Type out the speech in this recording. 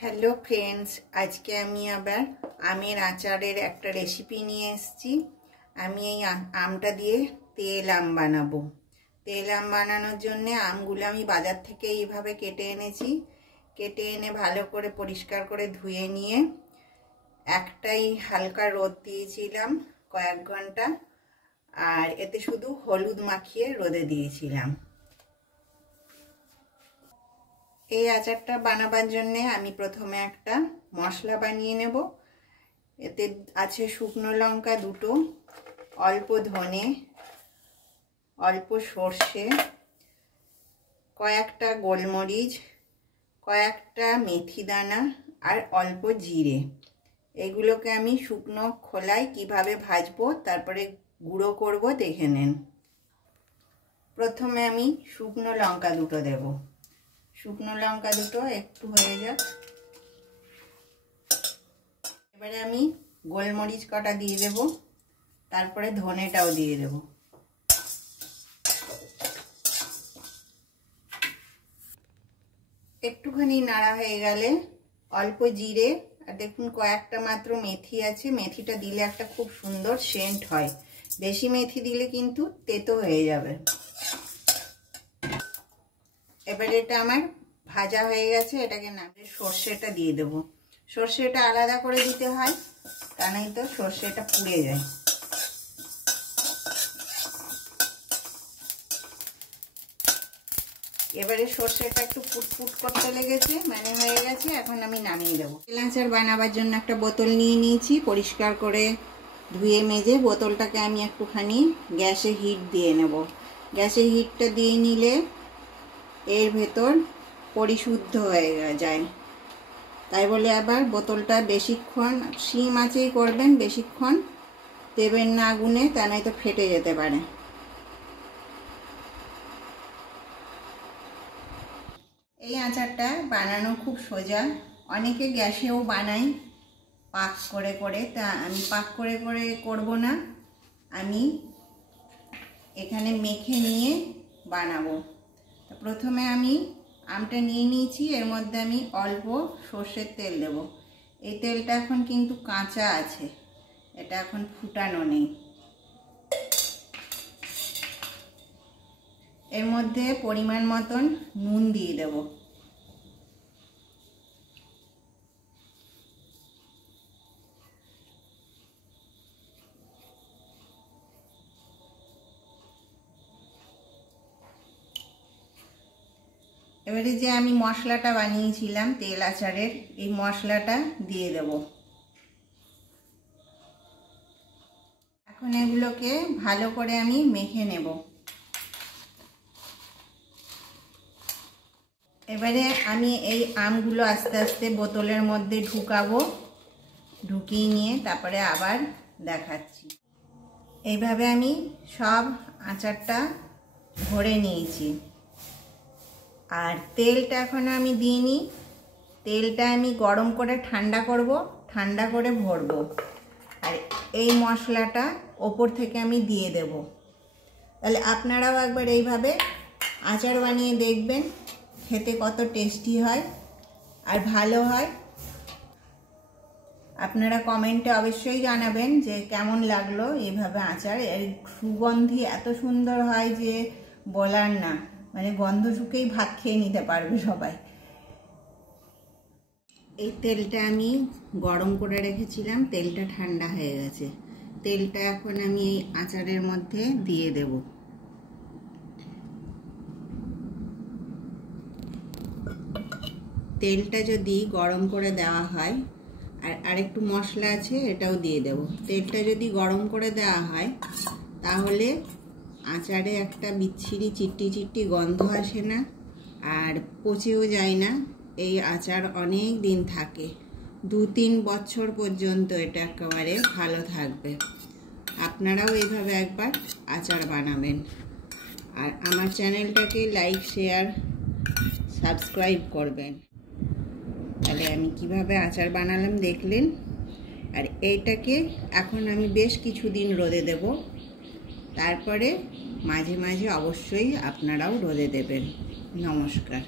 Hello friends, আজকে আমি আবার আমের আচারের একটা রেসিপি নিয়ে এসেছি। আমি এই আমটা দিয়ে তেল আম বানাবো। তেল আম বানানোর জন্য আমগুলো আমি বাজার থেকে এইভাবে কেটে এনেছি। কেটে এনে ভালো করে পরিষ্কার করে ধুয়ে নিয়ে একটাই হালকা রোদ দিয়েছিলাম কয়েক ঘন্টা, আর এতে শুধু হলুদ মাখিয়ে রোদে দিয়েছিলাম। এই আচারটা বানাবার জন্য আমি প্রথমে একটা মশলা বানিয়ে নেব। এতে আছে শুকনো লঙ্কা দুটো, অল্প ধনে, অল্প সর্ষে, কয়েকটা গোলমরিচ, কয়েকটা মেথি দানা আর অল্প জিরে। এগুলোকে আমি শুকনো খোলায় কিভাবে ভাজবো তারপরে গুঁড়ো করব দেখে নেন। প্রথমে আমি শুকনো লঙ্কা দুটো দেব। শুকনো লঙ্কা দুটো একটু হয়ে যাক। এবারে আমি গোলমরিচ কটা দিয়ে দেব, তারপরে ধনেটাও দিয়ে দেব। একটুখানি নাড়া হয়ে গেলে অল্প জিরে আর দেখুন কয়েকটা মাত্র মেথি আছে। মেথিটা দিলে একটা খুব সুন্দর সেন্ট হয়। বেশি মেথি দিলে কিন্তু তেতো হয়ে যাবে। এবারে এটা আমার ভাজা হয়ে গেছে, এটাকে নামিয়ে সর্ষেটা দিয়ে দেব। সর্ষেটা আলাদা করে দিতে হয়, তা নয় তো সর্ষেটা পুড়ে যায়। এবারে সর্ষেটা একটু ফুটফুট করতে লেগেছে, মানে হয়ে গেছে। এখন আমি নামিয়ে দেবো। তেল আচার বানাবার জন্য একটা বোতল নিয়ে নিয়েছি, পরিষ্কার করে ধুয়ে মেজে। বোতলটাকে আমি একটুখানি গ্যাসে হিট দিয়ে নেব। গ্যাসে হিটটা দিয়ে নিলে এর ভেতর পরিশুদ্ধ হয়ে যায়। তাই বলে আবার বোতলটা বেশিক্ষণ সিম আঁচেই করবেন, বেশিক্ষণ দেবেন না আগুনে, তা নয় তো ফেটে যেতে পারে। এই আচারটা বানানো খুব সোজা। অনেকে গ্যাসেও বানায় পাক করে করে, তা আমি পাক করে করে করব না। আমি এখানে মেখে নিয়ে বানাবো। প্রথমে আমি আমটা নিয়ে নিয়েছি, এর মধ্যে আমি অল্প সর্ষের তেল দেব। এই তেলটা এখন কিন্তু কাঁচা আছে, এটা এখন ফুটানো নেই। এর মধ্যে পরিমাণ মতন নুন দিয়ে দেব। এবারে যে আমি মশলাটা বানিয়েছিলাম তেল আচারের, এই মশলাটা দিয়ে দেব। এখন এগুলোকে ভালো করে আমি মেখে নেব। এবারে আমি এই আমগুলো আস্তে আস্তে বোতলের মধ্যে ঢুকাবো। ঢুকিয়ে নিয়ে তারপরে আবার দেখাচ্ছি। এইভাবে আমি সব আচারটা ভরে নিয়েছি। আর তেলটা এখন আমি দিইনি, তেলটা আমি গরম করে ঠান্ডা করব, ঠান্ডা করে ভরবো। আর এই মশলাটা ওপর থেকে আমি দিয়ে দেব। তাহলে আপনারাও একবার এইভাবে আচার বানিয়ে দেখবেন, খেতে কত টেস্টি হয় আর ভালো হয়। আপনারা কমেন্টে অবশ্যই জানাবেন যে কেমন লাগলো এইভাবে আচার। এর সুগন্ধি এত সুন্দর হয় যে বলার না, মানে গন্ধ শুকেই ভাত খেয়ে নিতে পারবে সবাই। এই তেলটা আমি গরম করে রেখেছিলাম, তেলটা ঠান্ডা হয়ে গেছে। তেলটা এখন আমি এই আচারের মধ্যে দিয়ে দেব। তেলটা যদি গরম করে দেওয়া হয়, আর আরেকটু মশলা আছে এটাও দিয়ে দেব। তেলটা যদি গরম করে দেওয়া হয় তাহলে আচারে একটা বিচ্ছিরি চিট্টি চিট্টি গন্ধ আসে না, আর পচেও যায় না। এই আচার অনেক দিন থাকে, 2-3 বছর পর্যন্ত এটা একেবারে ভালো থাকবে। আপনারাও এইভাবে একবার আচার বানাবেন। আর আমার চ্যানেলটাকে লাইক, শেয়ার, সাবস্ক্রাইব করবেন। তাহলে আমি কিভাবে আচার বানালাম দেখলেন। আর এইটাকে এখন আমি বেশ কিছুদিন রোদে দেব, তারপরে মাঝে মাঝে অবশ্যই আপনারাও রোদে দেবেন। নমস্কার।